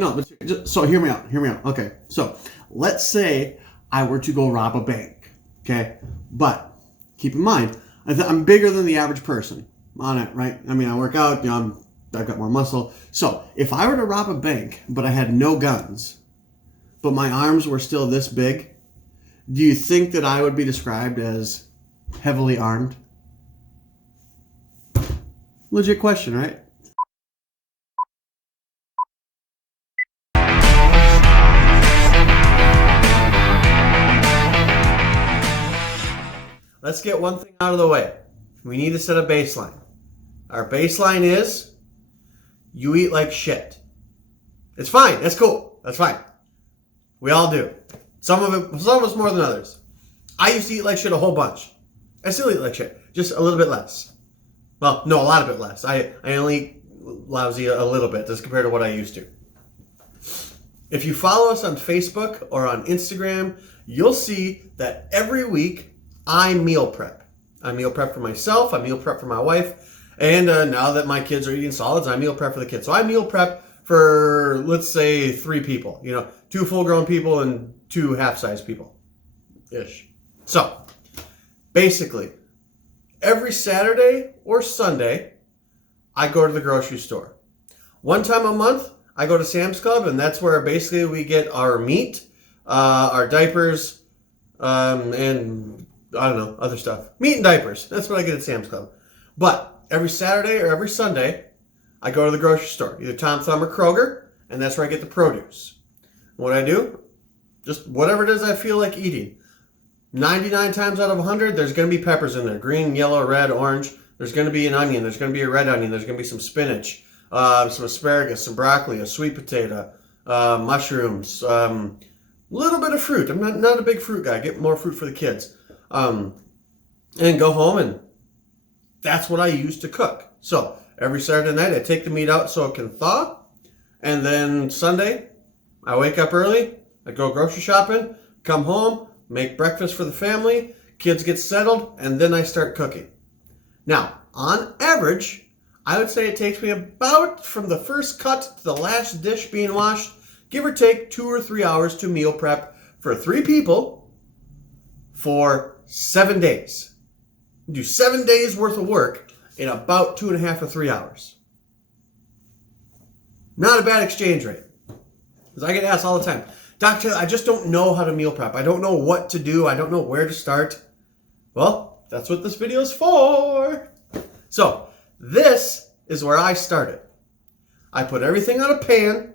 no, but so hear me out. Okay, so let's say I were to go rob a bank. Okay, but keep in mind, I'm bigger than the average person on it, right? I mean, I work out, I've got more muscle. So if I were to rob a bank, but I had no guns, but my arms were still this big, do you think that I would be described as heavily armed? Legit question, right? Let's get one thing out of the way. We need to set a baseline. Our baseline is you eat like shit. It's fine. That's cool. That's fine. We all do. Some of us more than others. I used to eat like shit a whole bunch. I still eat like shit, just a little bit less. Well, no, a lot of it less. I only eat lousy a little bit as compared to what I used to. If you follow us on Facebook or on Instagram, you'll see that every week I meal prep. I meal prep for myself. I meal prep for my wife. And now that my kids are eating solids, I meal prep for the kids. So I meal prep for, let's say, 3 people. 2 full-grown people and 2 half-size people-ish. So, basically, every Saturday or Sunday, I go to the grocery store. One time a month, I go to Sam's Club, and that's where basically we get our meat, our diapers, and I don't know, other stuff. Meat and diapers. That's what I get at Sam's Club. But every Saturday or every Sunday, I go to the grocery store, either Tom Thumb or Kroger, and that's where I get the produce. What I do, just whatever it is I feel like eating. 99 times out of 100, there's going to be peppers in there. Green, yellow, red, orange. There's going to be an onion. There's going to be a red onion. There's going to be some spinach, some asparagus, some broccoli, a sweet potato, mushrooms, little bit of fruit. I'm not a big fruit guy. I get more fruit for the kids. And go home, and that's what I use to cook. So every Saturday night, I take the meat out so it can thaw. And then Sunday, I wake up early. I go grocery shopping, come home, make breakfast for the family, kids get settled, and then I start cooking. Now, on average, I would say it takes me about from the first cut to the last dish being washed, give or take 2 or 3 hours to meal prep for 3 people for 7 days. Do 7 days worth of work in about 2.5 or 3 hours. Not a bad exchange rate. Because I get asked all the time, Doctor, I just don't know how to meal prep. I don't know what to do. I don't know where to start. Well, that's what this video is for. So, this is where I started. I put everything on a pan,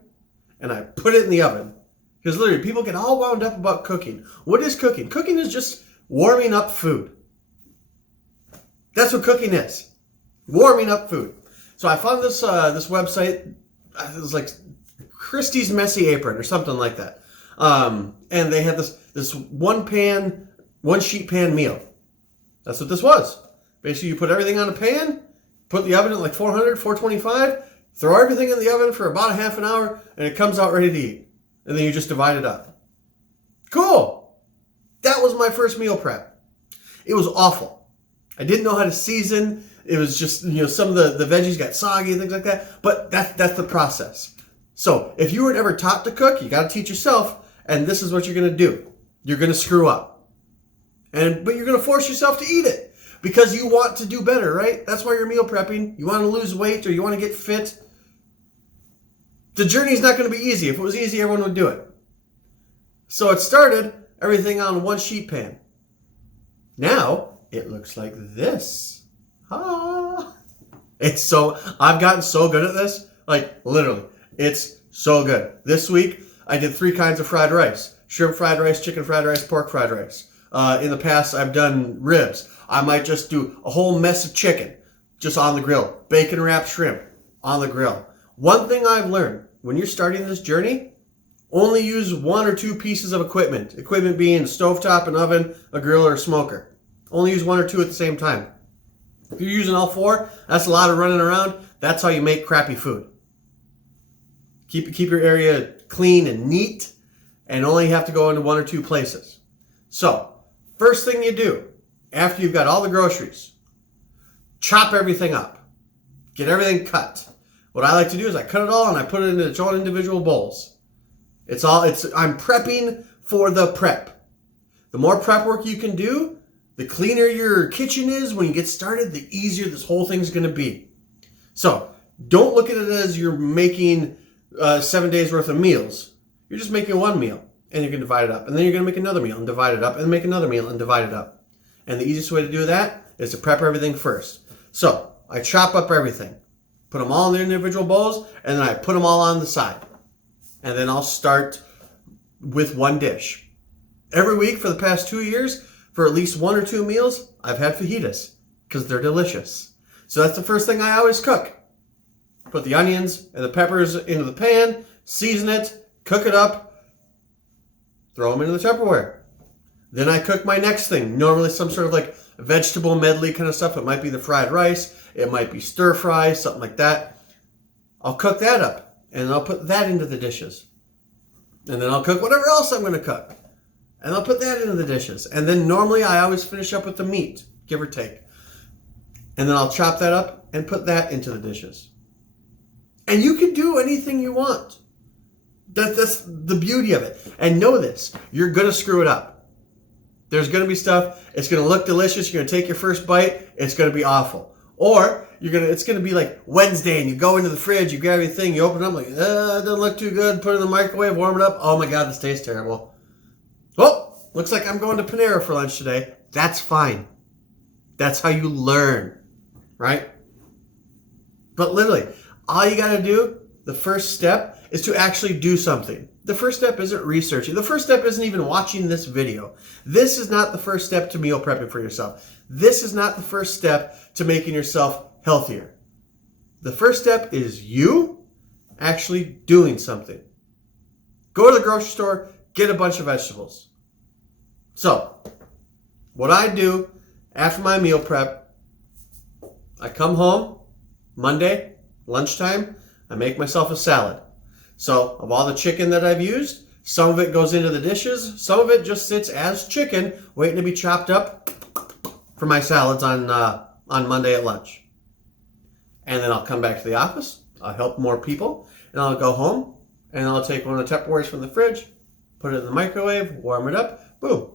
and I put it in the oven. Because literally, people get all wound up about cooking. What is cooking? Cooking is just warming up food. That's what cooking is. Warming up food. So I found this website. It was like Christie's Messy Apron or something like that. And they had this one sheet pan meal. That's what this was. Basically, you put everything on a pan, put the oven at like 400, 425, throw everything in the oven for about a half an hour, and it comes out ready to eat. And then you just divide it up. Cool. That was my first meal prep. It was awful. I didn't know how to season. It was just, some of the veggies got soggy and things like that. But that's the process. So if you were ever taught to cook, you got to teach yourself. And this is what you're going to do. You're going to screw up. But you're going to force yourself to eat it. Because you want to do better, right? That's why you're meal prepping. You want to lose weight or you want to get fit. The journey's not going to be easy. If it was easy, everyone would do it. So it started everything on one sheet pan. Now it looks like this. I've gotten so good at this. Like literally, it's so good. This week I did 3 kinds of fried rice: shrimp fried rice, chicken fried rice, pork fried rice. In the past, I've done ribs. I might just do a whole mess of chicken just on the grill. Bacon wrapped shrimp on the grill. One thing I've learned, when you're starting this journey, only use 1 or 2 pieces of equipment. Equipment being a stovetop, an oven, a grill, or a smoker. Only use 1 or 2 at the same time. If you're using all 4, that's a lot of running around. That's how you make crappy food. Keep your area clean and neat, and only have to go into 1 or 2 places. So, first thing you do, after you've got all the groceries, chop everything up. Get everything cut. What I like to do is I cut it all and I put it into its own individual bowls. I'm prepping for the prep. The more prep work you can do, the cleaner your kitchen is when you get started, the easier this whole thing's going to be. So don't look at it as you're making 7 days worth of meals. You're just making one meal and you can divide it up. And then you're going to make another meal and divide it up and make another meal and divide it up. And the easiest way to do that is to prep everything first. So I chop up everything, put them all in their individual bowls, and then I put them all on the side. And then I'll start with one dish. Every week for the past 2 years, for at least 1 or 2 meals, I've had fajitas because they're delicious. So that's the first thing I always cook. Put the onions and the peppers into the pan, season it, cook it up, throw them into the Tupperware. Then I cook my next thing, normally some sort of like vegetable medley kind of stuff. It might be the fried rice, it might be stir fry, something like that. I'll cook that up and I'll put that into the dishes. And then I'll cook whatever else I'm going to cook. And I'll put that into the dishes. And then normally I always finish up with the meat, give or take. And then I'll chop that up and put that into the dishes. And you can do anything you want. That's the beauty of it. And know this, you're going to screw it up. There's going to be stuff, it's going to look delicious, you're going to take your first bite, it's going to be awful. Or it's going to be like Wednesday and you go into the fridge, you grab your thing, you open it up like, it doesn't look too good, put it in the microwave, warm it up. Oh my God, this tastes terrible. Oh, looks like I'm going to Panera for lunch today. That's fine. That's how you learn, right? But literally, all you got to do, the first step, is to actually do something. The first step isn't researching. The first step isn't even watching this video. This is not the first step to meal prepping for yourself. This is not the first step to making yourself healthier. The first step is you actually doing something. Go to the grocery store, get a bunch of vegetables. So, what I do after my meal prep, I come home Monday, lunchtime, I make myself a salad. So, of all the chicken that I've used, some of it goes into the dishes, some of it just sits as chicken, waiting to be chopped up for my salads on Monday at lunch. And then I'll come back to the office, I'll help more people, and I'll go home, and I'll take one of the Tupperwares from the fridge, put it in the microwave, warm it up, boom,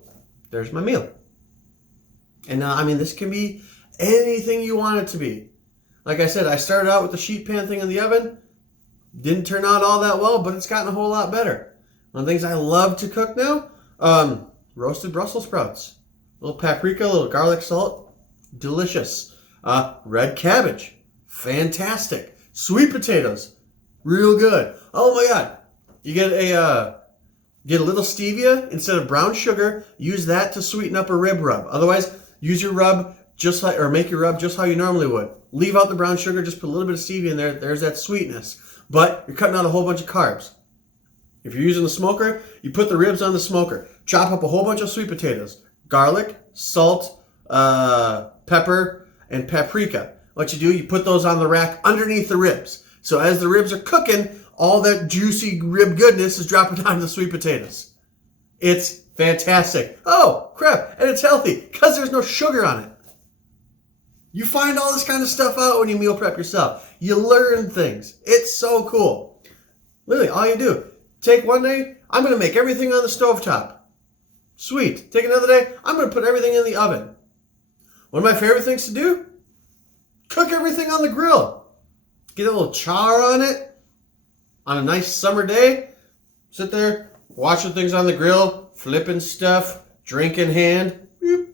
there's my meal. And this can be anything you want it to be. Like I said, I started out with the sheet pan thing in the oven. Didn't turn out all that well, but it's gotten a whole lot better. One of the things I love to cook now, roasted Brussels sprouts. A little paprika, a little garlic salt, delicious. Red cabbage, fantastic. Sweet potatoes, real good. Oh my God, you get a little stevia instead of brown sugar. Use that to sweeten up a rib rub. Otherwise, use your rub make your rub just how you normally would. Leave out the brown sugar, just put a little bit of stevia in there. There's that sweetness. But you're cutting out a whole bunch of carbs. If you're using the smoker, you put the ribs on the smoker. Chop up a whole bunch of sweet potatoes. Garlic, salt, pepper, and paprika. What you do, you put those on the rack underneath the ribs. So as the ribs are cooking, all that juicy rib goodness is dropping down the sweet potatoes. It's fantastic. Oh, crap. And it's healthy because there's no sugar on it. You find all this kind of stuff out when you meal prep yourself. You learn things. It's so cool. Literally, all you do, take one day, I'm going to make everything on the stovetop. Sweet. Take another day, I'm going to put everything in the oven. One of my favorite things to do, cook everything on the grill. Get a little char on it on a nice summer day. Sit there, watching things on the grill, flipping stuff, drink in hand. Boop.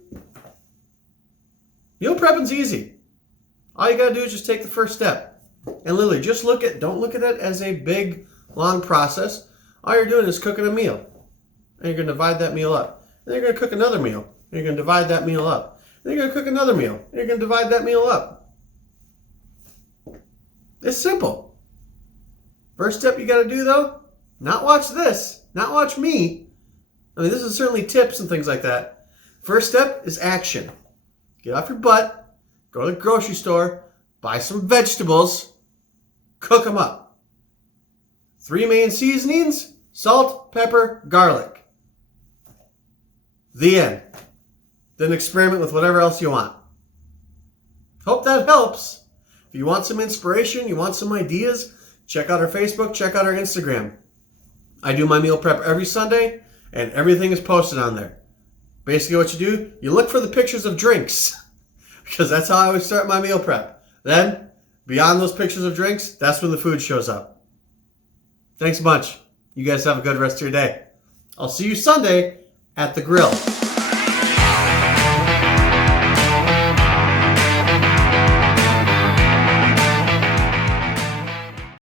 Meal prepping's easy. All you gotta do is just take the first step. And literally, don't look at it as a big, long process. All you're doing is cooking a meal. And you're gonna divide that meal up. And you're gonna cook another meal. And you're gonna divide that meal up. And you're gonna cook another meal. And you're gonna divide that meal up. It's simple. First step you gotta do though, not watch this, not watch me. This is certainly tips and things like that. First step is action. Get off your butt, go to the grocery store, buy some vegetables, cook them up. 3 main seasonings, salt, pepper, garlic. The end. Then experiment with whatever else you want. Hope that helps. If If you want some inspiration, you want some ideas, check out our Facebook, check out our Instagram. I do my meal prep every Sunday, and everything is posted on there. Basically what you do, you look for the pictures of drinks, because that's how I always start my meal prep. Then, beyond those pictures of drinks, that's when the food shows up. Thanks a bunch. You guys have a good rest of your day. I'll see you Sunday at the grill.